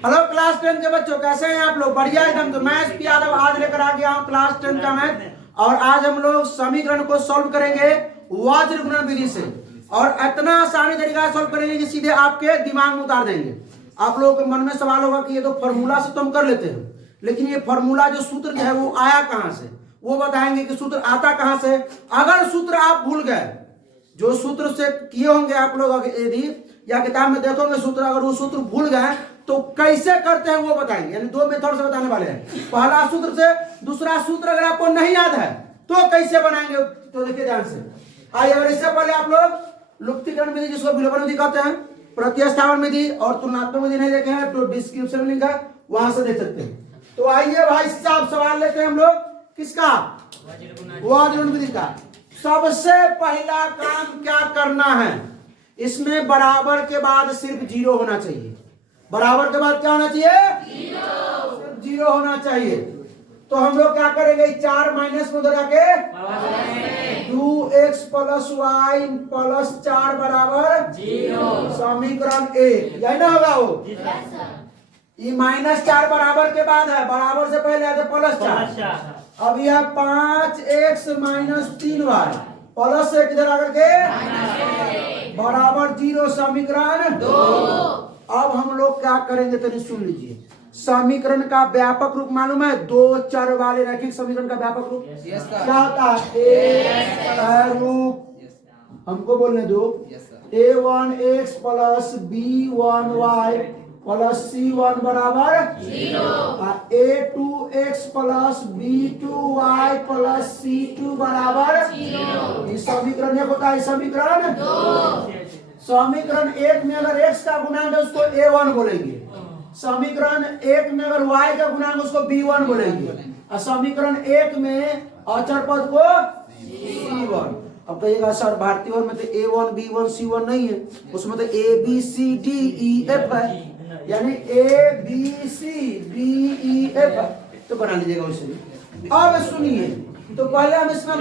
Hello class 10 के बच्चों, कैसे हैं आप लोग? बढ़िया एकदम। तो मैं एसपी यादव आज लेकर आ गया हूं क्लास 10 का मैथ, और आज हम लोग समीकरण को सॉल्व करेंगे वज्र गुणन विधि से, और इतना आसानी तरीका से सॉल्व करेंगे कि सीधे आपके दिमाग में उतार देंगे। आप लोगों के मन में सवाल होगा कि ये तो फॉर्मूला से तो हम कर लेते हैं, लेकिन ये फॉर्मूला जो सूत्र जो है वो आया कहां से, वो बताएंगे कि सूत्र आता कहां से। अगर सूत्र आप भूल गए, जो सूत्र से किए होंगे आप लोग यदि या किताब में देखोगे सूत्र, अगर वो सूत्र भूल गए तो कैसे करते हैं वो बताएंगे। यानी दो मेथड से बताने वाले हैं, पहला सूत्र से, दूसरा सूत्र अगर आपको नहीं याद है तो कैसे बनाएंगे। तो देखिए ध्यान से, आइए। अगर इससे पहले आप लोग लुप्तीकरण विधि, जिसको विलोपन विधि कहते हैं, प्रतिस्थापन विधि और तुलनात्मक विधि नहीं देखे हैं तो डिस्क्रिप्शन में लिंक है, वहां से देख सकते हैं। तो आइए भाई साहब, सवाल लेते हैं हम लोग किसका, वज्र गुणन विधि का। सबसे पहला काम क्या करना है, इसमें बराबर के बाद सिर्फ जीरो होना चाहिए। बराबर के बाद क्या होना चाहिए? सिर्फ जीरो होना चाहिए। तो हम लोग क्या करेंगे, 4 माइनस में उधर आके 2x प्लस वाई प्लस 4 बराबर जीरो। समीकरण 1 यही ना होगा वो। ये -4 बराबर के बाद है, बराबर से पहले आते +4। अब यह 5x माइनस 3y प्लस से किधर आकर के बराबर जीरो। समीकरण 2। अब हम लोग क्या करेंगे तो सुन लीजिए। समीकरण का व्यापक रूप मालूम है, 2 चर वाले रैखिक समीकरण का व्यापक रूप क्या होता है? रूप हमको बोलने दो, a1x plus b1y plus c1 बराबर zero, a2x plus b2y plus c2 बराबर जीरो। इस समीकरण एक होता है समीकरण 2। समीकरण 1 में अगर x का गुणांक है उसको a1 बोलेंगे, समीकरण 1 में अगर y का गुणांक उसको b1 बोलेंगे, और समीकरण 1 में अचर पद को c1। अब कहिएगा सर भारतीय वर्ग में तो a1 b1 c1 नहीं है, उसमें तो a b c d e f है, यानी a b c d e f है, तो बना लीजिएगा उसे। अब सुनिए, तो पहले हम इसमें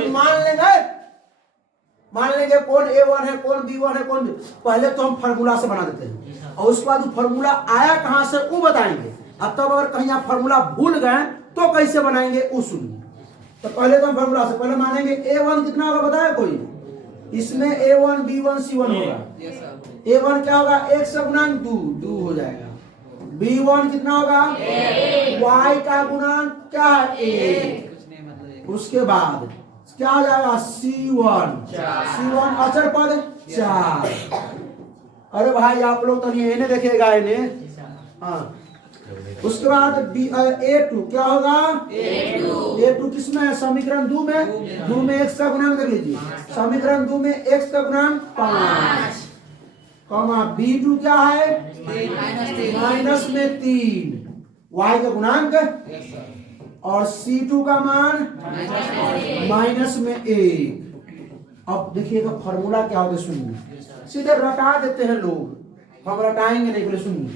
मान लेंगे कौन a1 है, कौन b1 है, कौन पहले तो हम फार्मूला से बना देते हैं, और उसके बाद फार्मूला आया कहां से वो बताएंगे। अब तब अगर कहीं आप फार्मूला भूल गए तो कैसे बनाएंगे वो सुनिए। तो पहले तो हम फार्मूला से पहले मानेंगे a1 कितना होगा बताया कोई? इसमें a1 b1 c1 होगा। a1 क्या होगा? x का गुणांक 2 हो जाएगा। b1 कितना होगा? y का गुणांक क्या है? 1। उसके बाद क्या हो जाएगा? c1 अचर पद 4। अरे भाई आप लोग तो नहीं देखेगा इन्हें। हाँ, उसके बाद a2 क्या होगा? a2 किसमें है? समीकरण 2 में x का गुणांक देख लीजिए, समीकरण 2 में x का गुणांक 5, कॉमा b2 क्या है? माइनस में 3, y का गुणांक, और c2 का मान माइनस में 1। अब देखिएगा फॉर्मूला क्या होता है, सुनिए, सीधे रटा देते हैं लोग, हम रटाएंगे नहीं, पहले सुनिए।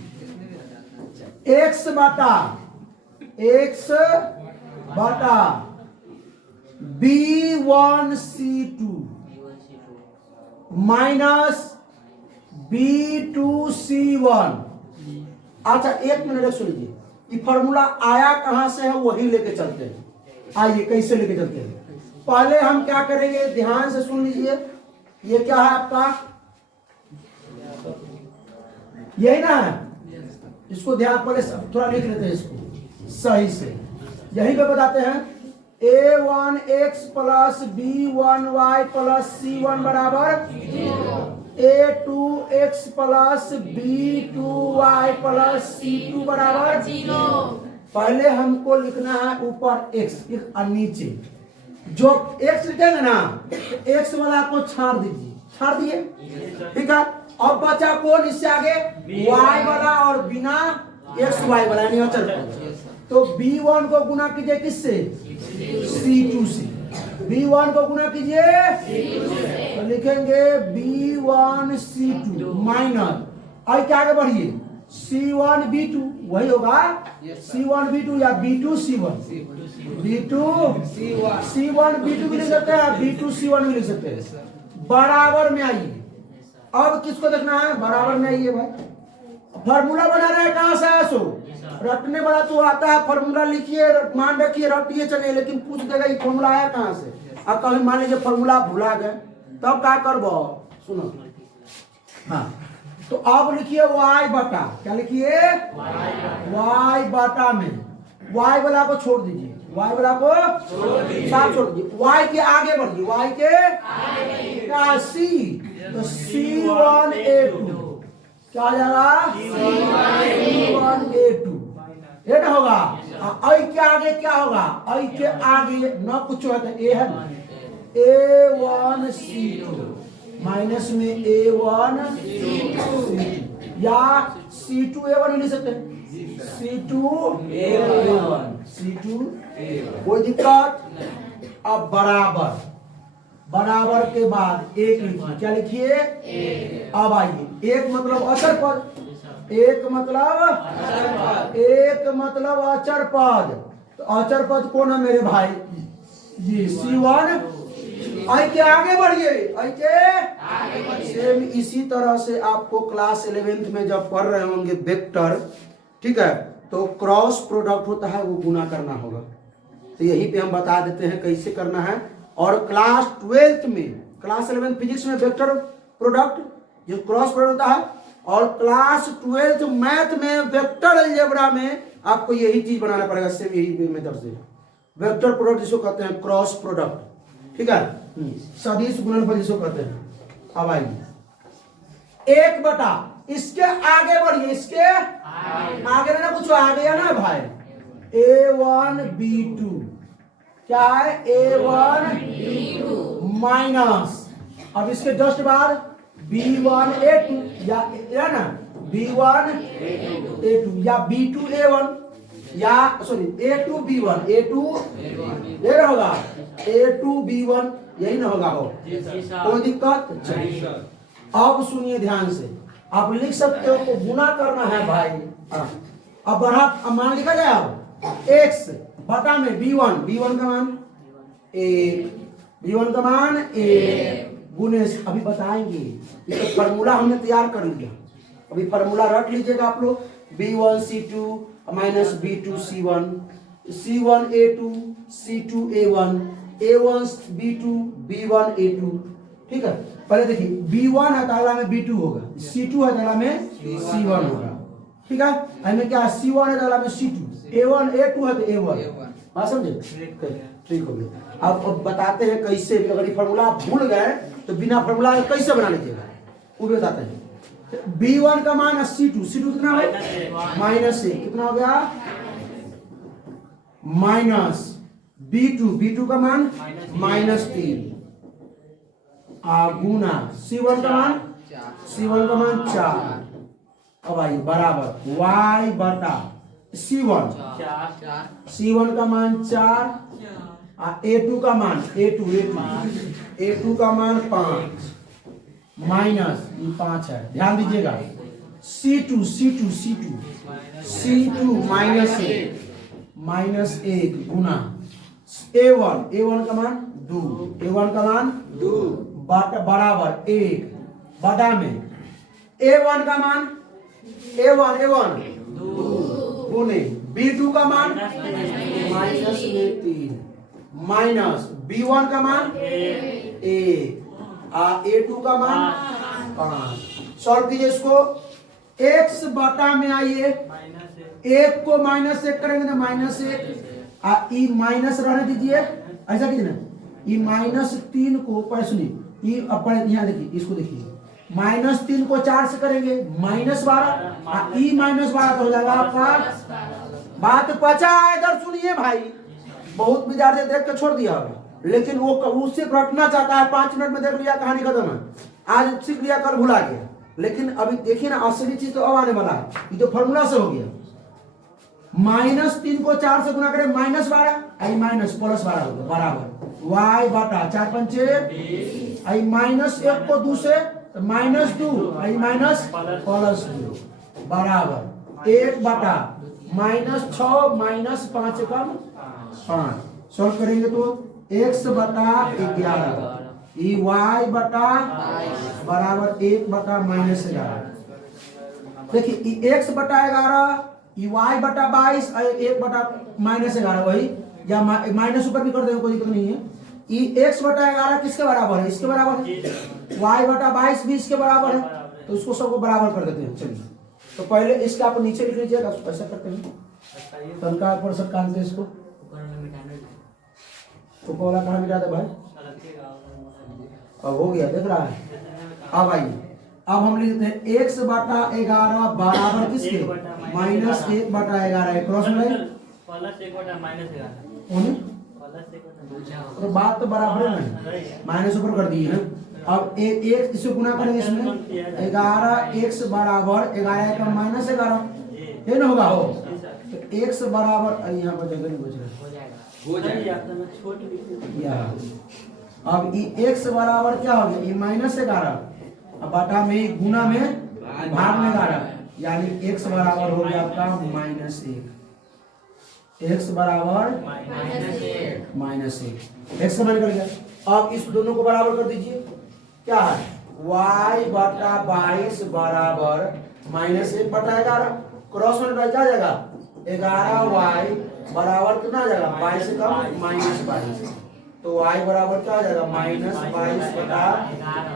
x बटा b1 c2 minus b2 c1। अच्छा एक मिनट सुन लीजिए, ये फॉर्मूला आया कहां से है वही लेके चलते हैं। आइए कैसे लेके चलते हैं। पहले हम क्या करेंगे, ध्यान से सुन लीजिए। ये क्या है आपका? यही ना है, इसको ध्यान पहले थोड़ा लिख लेते हैं इसको सही से। यही पे बताते हैं a1x plus b1y plus c1 बराबर a2x plus b2y plus c2 बराबर जीरो। पहले हमको लिखना है ऊपर x और नीचे जो x लिखेंगे ना, x वाला को छाड़ दीजिए, छाड़ दिए, ठीक है। अब बचा कौन इससे आगे? y वाला, और बिना x y वाला यानी अचर पद। तो b1 को गुना कीजिए किससे? c2 से। b1 को गुना कीजिए, तो लिखेंगे b1 c2 माइनस, और क्या आगे बढ़िए, c1 b2, वही होगा c1 b2 या b2 c1, c1 b2 भी लिख सकते हैं, b2 c1 भी लिख सकते हैं। बराबर में आइए, अब किसको देखना है? बराबर में आइए भाई, फॉर्मूला बना रहे हैं कहां से आसो रटने वाला तो आता है फॉर्मूला लिखिए मान रखिए रटिए चलिए लेकिन पूछ देगा ये फॉर्मूला आया कहां से अब कभी मान लीजिए फॉर्मूला भुला गए तब क्या करबो सुनो हाँ तो अब लिखिए y बटा क्या लिखिए y बटा में y वाला को छोड़ दीजिए y वाला को साफ छोड़ दीजिए y के आगे बढ़िए y के क्या c तो C1A2 क्या आ जाएगा C1A2 ये ना होगा आई के आगे क्या होगा आई के आगे न कुछ होता ए है A1C2 माइनस में A1C2 या C2A1 लिख सकते हैं C2A1 कोई दिक्कत अब बराबर बराबर के बाद एक लिखिए क्या लिखिए अब आइए एक मतलब अचर पद एक मतलब अचर पद तो अचर पद कौन है मेरे भाई जी C1 आई के आगे बढ़िए आई के सेम इसी तरह से आपको क्लास 11th में जब पढ़ रहे होंगे वेक्टर ठीक है तो क्रॉस प्रोडक्ट होता है वो गुना करना होगा तो यही पे हम बता देते हैं कैसे करना है और क्लास 12th में क्लास 11 फिजिक्स में वेक्टर प्रोडक्ट जो क्रॉस प्रोडक्ट होता है और क्लास 12th मैथ में वेक्टर अलजेब्रा में आपको यही चीज बनाना पड़ेगा सेम यही मेथड से वेक्टर प्रोडक्ट जिसको कहते हैं क्रॉस प्रोडक्ट ठीक है सदिश गुणनफल जिसको कहते हैं अब आइए एक बटा इसके आगे बढ़िए इसके आगे ना कुछ आ गया ना भाई A1B2 क्या है A1B2 माइनस अब इसके जस्ट बाद B1A2 या ना B1A2 या B2A1 या सॉरी A2B1 ये होगा A2B1 यही ना होगा हो कोई दिक्कत अब सुनिए ध्यान से आप लिख सकते हो को गुना करना है भाई अब बढ़ा अब मान लिखा जाए अब x बटा में B1 का मान B1 का मान गुने अभी बताएंगे ये तो फॉर्मूला हमने तैयार कर लिया अभी फॉर्मूला रख लीजिएगा आप लोग B1C2 minus B2C1 C1A2 C2A1 A1B2 B1A2 ठीक है पहले देखिए B1 है तो अगला में B2 होगा C2 है तो अगला में C1 होगा ठीक है इसमें क्या C1 है तो अगला में C2 A1 A2 है तो A1 हाँ समझे ठीक हो गया अब बताते हैं कैसे अगर ये फॉर्मूला आप भूल गए तो बिना फॉर्मूला कैसे बना लीजिएगा वो भी बताते हैं B1 का मान C2 कितना है माइनस कितना हो गया माइनस B2 का मान -3 गुना C1 का मान 4 अब आइए बराबर y बटा C1 का मान 4 A2 का मान A2 का मान 5 माइनस 5 है ध्यान दीजिएगा C2 माइनस 1 गुना A1 का मान 2 बराबर 1 बटा में A1 का मान A1 गुने B2 का मान -3 माइनस B1 का मान 1 A2 का मान 5 सॉल्व कीजिए इसको x बटा में आइए 1 को -1 करेंगे ना -1 ई माइनस रहने दीजिए ऐसा कीजिए ना ई -3 को पहले सुनिए ई अपन यहाँ देखिए इसको देखिए -3 को 4 से करेंगे -12 ई -12 तो हो जाएगा आपका बात पचा इधर सुनिए भाई बहुत विद्यार्थी देख के छोड़ दिया होगा लेकिन वो उससे रटना चाहता है 5 मिनट में देख लिया कहानी खत्म है आज सीख लिया कल भुला गया लेकिन अभी देखिए ना असली चीज तो अब आने वाला है ये तो फॉर्मूला से हो गया -3 को 4 से गुना करें -12 आई माइनस +12 होगा बराबर y बटा 4 पंचे आई -1 को 2 से -2 आई +2 बराबर 1 बटा -6 -5 कम 5 सॉल्व करेंगे तो x बटा 11 y बटा बराबर 1 बटा -11 देखिए एक्स बटा 11 वाई बटा 22 एक बटा -11 वही, या माइनस ऊपर भी कर देंगे, कोई दिक्कत नहीं है। एक्स बटा 11 किसके बराबर है? इसके बराबर है। वाई बटा 22 भी इसके बराबर है, तो इसको सबको बराबर कर देते हैं। चलिए तो पहले इसका आप नीचे लिख लीजिएगा, ऐसा करते हैं तनका पर सब काट दे इसको, तो कोला कहाँ मिटा दे भाई। अब हो गया, देख रहा है। अब आइए, अब हम लिखते हैं एक्स बटा 11 बराबर किसके? -1 बटा 11 क्रॉस में तो बात तो बराबर है, माइनस ऊपर कर दिए ना। अब एक इसे गुना करेंगे इसमें, 11 एक्स बराबर 11 का -11 ये ना होगा हो, तो एक्स बराबर यहाँ पर जगह नहीं बच रहा अब एक्स बराबर क्या हो गया? -11 अब बटा में गुना में भाग में 11, यानी एक्स बराबर हो गया आपका -1। एक्स बराबर -1 एक्स समझ कर गया। अब इस दोनों को बराबर कर दीजिए, क्या है? y बटा 22 बराबर -1 बटा 11 क्रॉस में क्या जाएगा? 11y बराबर कितना आ जाएगा? 22 से कम -22, तो y बराबर क्या आ जाएगा? -22 बटा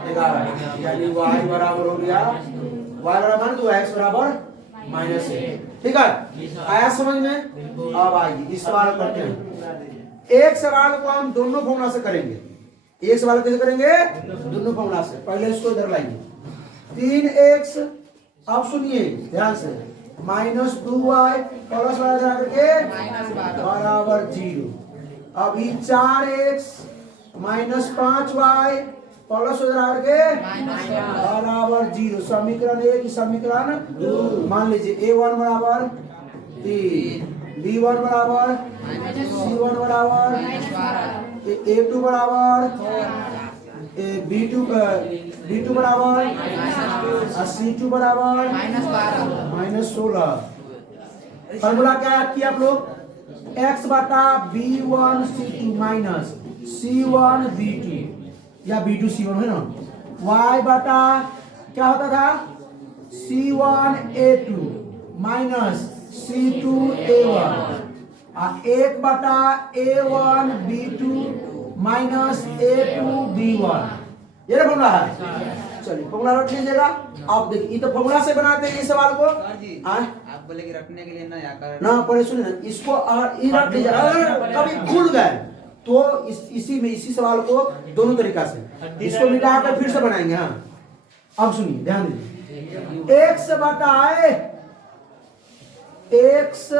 11, यानी y बराबर हो गया y बराबर तो x बराबर -1। ठीक है, आया समझ में? अब आइए इस सवाल करते हैं। एक सवाल को हम दोनों फॉर्मूला से करेंगे। एक सवाल कैसे करेंगे? दोनों फॉर्मूला से। पहले इसको इधर लाइए, 3x, अब सुनिए ध्यान से, -2y प्लस वाला करके बराबर 0। अब ये 4x -5y प्लस करके बराबर 0। समीकरण 1 समीकरण 2। मान लीजिए a1 बराबर 3, b1 बराबर c1 बराबर a2 बराबर b2 बराबर c2 बराबर -16। फॉर्मूला क्या याद किया आप लोग? x बटा b1 c2 minus c1 b2 या b2 c1 है ना। y बटा क्या होता था? c1 a2 minus c2 a1, 1 बटा a1 b2 minus a2 b1, ये ना फॉर्मूला है। चलिए फॉर्मूला रख लीजिएगा। आप देखिए ये तो फॉर्मूला से बनाते हैं ये सवाल को। आप बोले कि रखने के लिए ना या कर ना पहले सुनिए ना, इसको अगर ये रख लीजिए, अगर कभी भूल गए तो इसी सवाल को दोनों तरीका से इसको मिटा कर फिर से बनाएंगे। हाँ अब सुनिए ध्यान दीजिए, एक्स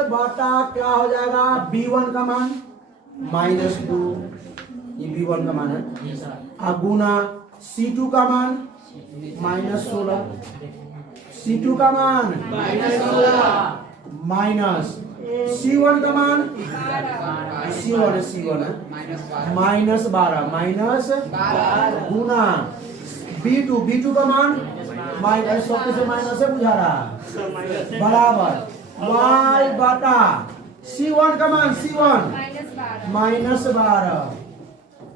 बटा क्या हो जाएगा? b1 का मान -2, ये b1 का मान है। अब गुना c2 का मान -16, c2 का मान माइनस c1 का मान c1 है -12 गुना b2 का मान -100 से माइनस से बुझा रहा बराबर y बटा c1 का मान c1 -12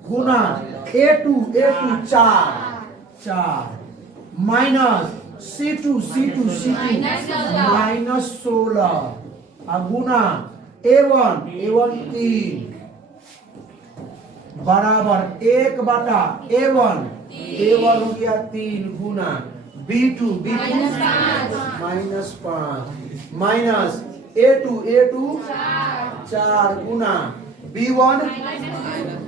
गुना a2 4 माइनस c2 -16 गुना a1 3 बराबर 1 बटा a1 हो गया 3 गुना b2 -5 माइनस a2 4 गुना b1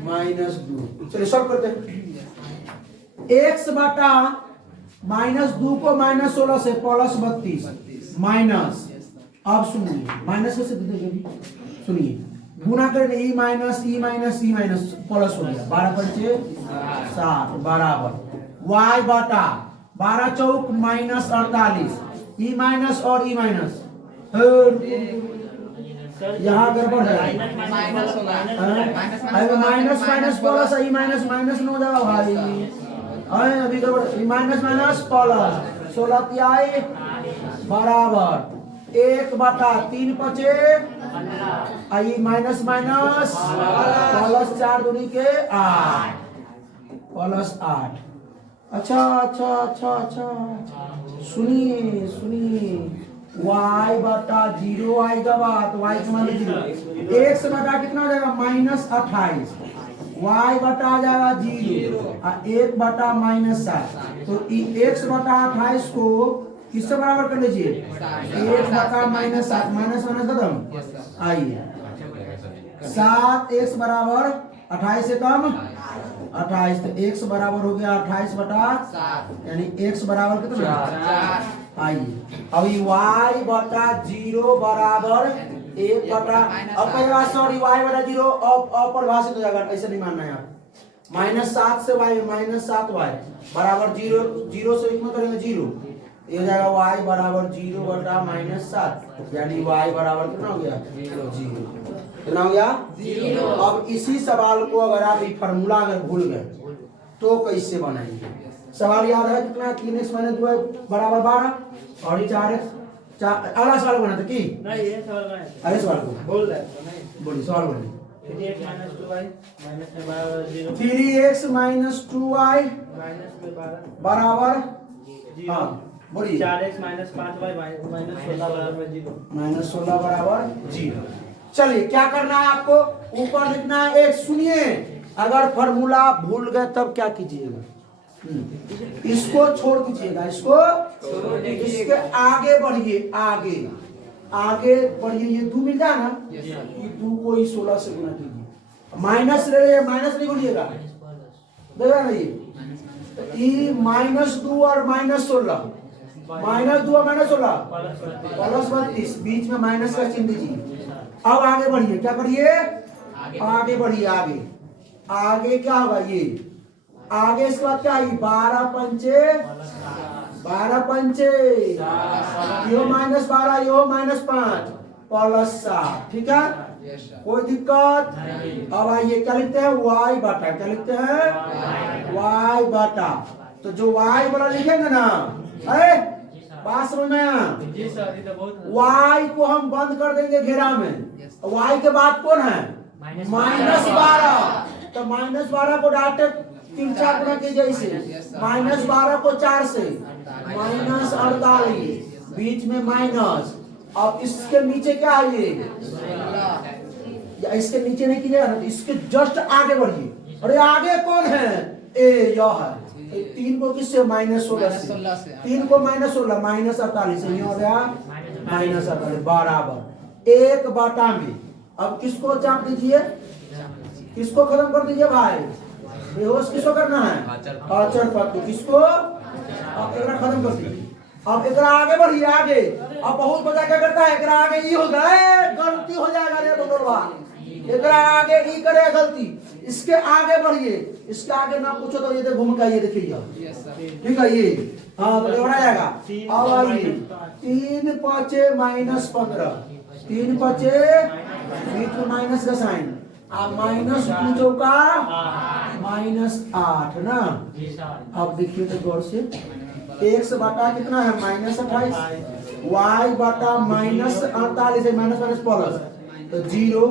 -2। चलिए सॉल्व करते हैं। x बटा -2 को -16 से +32 माइनस, अब सुनिए माइनस कैसे सुनिए, गुना करने ई माइनस प्लस हो गया 12 पंचे 7 बराबर y बटा 12 चौक -48 ई माइनस और ई माइनस यहाँ गड़बड़ है, माइनस प्लस ई माइनस न हो जाएगा भाई, अभी गड़बड़ माइनस प्लस 16 तिहाई बराबर 1 बटा 3 बचे आई माइनस प्लस 4 दूनी के 8 प्लस 8। अच्छा सुनिए सुनिए, y बटा 0 आएगा बात, y का मान 0, x बटा कितना हो जाएगा -28, y बटा आ जाएगा 0 और 1 बटा -7। तो x बटा 28 को किससे बराबर कर लीजिए, 1 बटा -7, माइनस माइनस खत्म। आइए 7x बराबर 28 से कम 28, तो x बराबर हो गया 28 बटा 7, यानी x बराबर कितना, आइए अभी y बटा 0 बराबर 1 बटा, अब कहेगा सॉरी y बटा 0 अपरिभाषित हो जाएगा, ऐसे नहीं मानना है आप। -7 से y -7y बराबर 0, 0 से 1 में करेंगे 0, ये हो जाएगा y बराबर 0 बटा -7, यानी y बराबर कितना हो गया 0, कितना हो गया 0। अब इसी सवाल को अगर आप ये फार्मूला अगर भूल गए तो कैसे बनाएंगे, सवाल याद है कितना, 3x - 2y बराबर 12 और ये 4x, अगला सवाल बना था कि नहीं, ये सवाल बनाए थे। अगले सवाल को बोल रहे तो नहीं। बोलिए, सवाल बोलिए। 3x - 2y माइनस में बराबर 0, 3x - 2y माइनस में 12 बराबर, 0, हाँ बोलिए, 4x - 5y माइनस 16 बराबर 0। -16 बराबर 0। चलिए क्या करना है आपको, ऊपर लिखना है एक। सुनिए, अगर फॉर्मूला भूल गए तब क्या कीजिएगा, इसको छोड़ दीजिएगा, इसको इसके आगे बढ़िए, आगे आगे बढ़िए, ये 2 मिल जाए ना, ये 2 को ही 16 से गुना कीजिए, माइनस ले लीजिए, माइनस नहीं भूलिएगा, देखा ना ये -2 और -16, -2 और -16 +32, बीच में माइनस का चिन्ह दीजिए। अब आगे बढ़िए, क्या करिए, आगे बढ़िए, आगे आगे क्या होगा, ये आगे इसके बाद क्या है, 12 पंचे, 12 पंचे, यो -12, यो -5 +7, ठीक है, कोई दिक्कत। अब आइए क्या लिखते हैं, y बटा, क्या लिखते हैं, y बटा, तो जो y बड़ा लिखेंगे ना, अरे बात समझ में आया, जी सर, ये तो बहुत y को हम बंद कर देंगे घेरा में, y के बाद कौन है, -12, तो -12 को डायरेक्ट 3-4 गुना कीजिए इसे, -12 को 4 से -48, बीच में माइनस, अब इसके नीचे क्या है ये, या इसके नीचे नहीं कीजिएगा ना, तो इसके जस्ट आगे बढ़िए, अरे आगे कौन है, ए यह है, 3 को किससे, -16 से, 3 को -16, -48, ये हो गया -48 बराबर 1 बटा में। अब किसको चाप दीजिए, किसको खत्म कर दीजिए भाई, बेहोश किसको करना है, अचर पद को, किसको, अब एकरा खत्म कर दीजिए। अब एकरा आगे बढ़िए, आगे, अब बहुत बच्चा क्या करता है, एकरा आगे ई हो गए, गलती हो जाएगा रे बंदरवा, एकरा आगे ई करे गलती, इसके आगे बढ़िए, इसके आगे ना पूछो तो ये देख घूम के ये देखिए, ठीक है ये, हाँ तो बढ़ा जाएगा। अब आइए 3 5 -15, 3 5 बीच में माइनस का साइन, आप -2 का -8 ना। अब देखिए तो गौर से, x बटा कितना है -28, y बटा -48 है, माइनस प्लस, तो 0,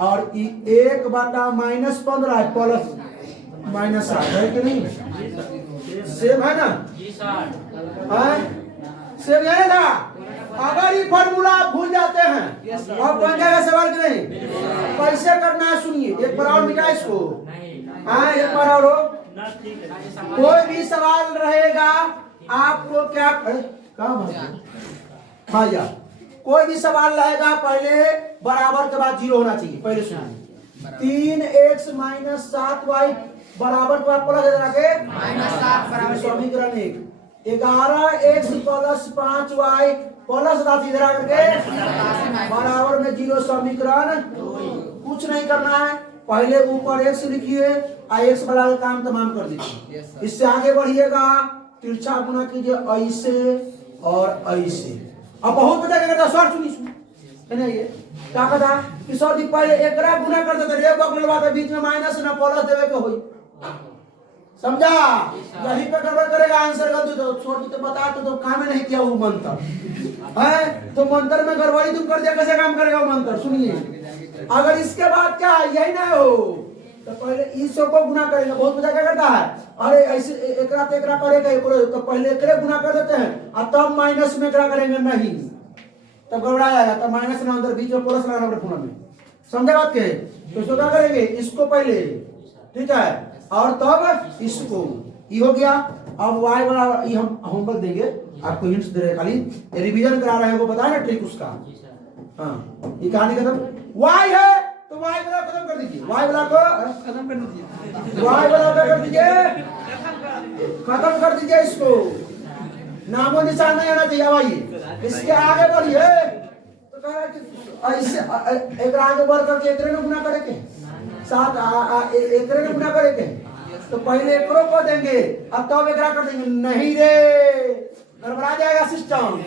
और 1 बटा -15 है, प्लस -8 है कि नहीं, सेम है ना, सेम है ना। अगर ये फॉर्मूला आप भूल जाते हैं अब बन जाएगा सवाल कि नहीं, कैसे करना है सुनिए, एक बार और मिटा इसको, हाँ एक बार और, कोई भी सवाल रहेगा आपको क्या, काम है, हाँ यार, कोई भी सवाल रहेगा पहले बराबर के बाद 0 होना चाहिए, पहले सुनिए, 3x - 7y बराबर के बाद प्लस के -7 बराबर समीकरण 1, 11x + 5y प्लस राशि इधर आकर के बराबर में 0, समीकरण कुछ नहीं करना है, पहले ऊपर x लिखिए, x बराबर काम तमाम कर दीजिए, इससे आगे बढ़िएगा, तिरछा गुना कीजिए ऐसे और ऐसे। अब बहुत बच्चा क्या करता है, सर सुनिए ये क्या कहता कि सर जी पहले एकरा गुना कर देते रे बगल वाला, बीच में माइनस ना प्लस देवे के होई, समझा, यही पे गड़बड़ करेगा, आंसर गलती तो छोड़ दी, तो बता तो काम नहीं किया वो मंत्र है, तो मंत्र में गड़बड़ी तुम कर दिया, कैसे काम करेगा वो मंत्र। सुनिए, अगर इसके बाद क्या यही ना हो, तो पहले इसो को गुना करेंगे। बहुत बच्चा क्या करता है, अरे ऐसे एकरा तो एकरा करेगा तो पहले एकरे गुना कर देते हैं और तब माइनस में एकरा करेंगे, नहीं तब गड़बड़ा जाएगा। तब माइनस ना अंदर बीच में प्लस लगाना पड़ेगा पूरा में, समझे बात के। तो इसको क्या करेंगे, इसको पहले, ठीक है, और तब इसको, ये हो गया। अब y बराबर, ये हम होमवर्क देंगे आपको, हिंट्स दे रहे हैं, खाली रिवीजन करा रहे हैं, वो बताया ना ट्रिक उसका। हाँ, ये कहानी खत्म। y है तो y वाला खत्म कर दीजिए, y वाला को खत्म कर दीजिए। y वाला क्या कर दीजिए, खत्म कर दीजिए। इसको नामो निशान नहीं होना चाहिए। आइए इसके आगे बढ़िए, तो कह रहा है कि ऐसे एक आगे बढ़ करके एकरे ने गुना करे के साथ एकरे ने गुना करे के, तो पहले एकरो को देंगे अब तब एकरा कर देंगे, नहीं रे गड़बड़ा जाएगा सिस्टम।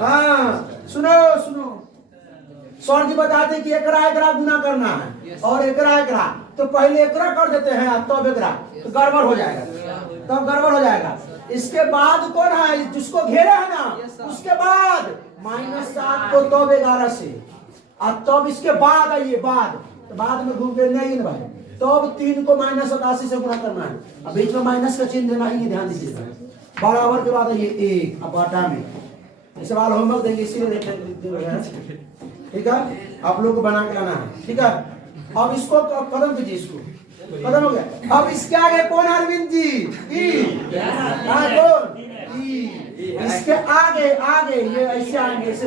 हाँ सुनो सुनो, सर जी बताते कि एकरा एकरा गुना करना है और एकरा एकरा, तो पहले एकरा कर देते हैं तब एकरा, तो गड़बड़ हो जाएगा, तब गड़बड़ हो जाएगा। इसके बाद कौन है, जिसको घेरे है ना, उसके बाद -7 को तब 11 से, और तब इसके बाद आइए, बाद में घूम के नहीं ना भाई, तब 3 को -87 से गुना करना है। अब बीच में माइनस का चिन्ह देना ही, ध्यान दीजिएगा। बराबर के बाद ये 1 अब बाटा में, ये सवाल होमवर्क देंगे इसीलिए ठीक है, आप लोग को बना के लाना है, ठीक है। अब इसको कदम कीजिए, इसको खत्म हो गया। अब इसके आगे कौन है अरविंद जी, ई, कौन ई, इसके आगे आगे ये ऐसे आएंगे, ऐसे।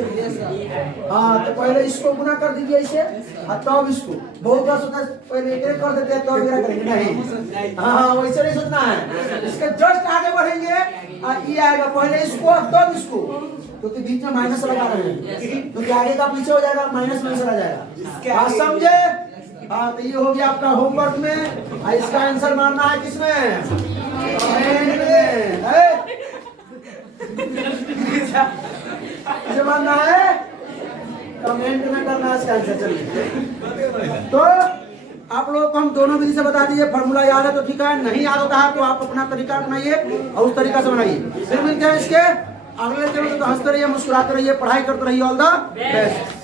हाँ, तो पहले इसको गुना कर दीजिए ऐसे, और तब इसको। बहुत बार सोचता है पहले एक कर देते हैं तो मेरा करेंगे, नहीं। हाँ, वैसे नहीं सोचना है, इसके जस्ट आगे बढ़ेंगे और ये आएगा, पहले इसको तब इसको, क्योंकि बीच में माइनस लगा रहे हैं, क्योंकि आगे का पीछे हो जाएगा, माइनस में चला जाएगा। हाँ समझे। हाँ, तो ये हो गया आपका होमवर्क में। इसका आंसर मारना है किसमें, कमेंट में। इसे मानना है, कमेंट में करना है इसका आंसर। चलिए, तो आप लोगों को हम दोनों विधि से बता दीजिए। फार्मूला याद है तो ठीक है, नहीं याद होता है तो आप अपना तरीका अपनाइए और उस तरीका से बनाइए। फिर मिलते हैं इसके अगले चैनल। तो हंसते रहिए, मुस्कुराते रहिए, पढ़ाई करते रहिए। All the best.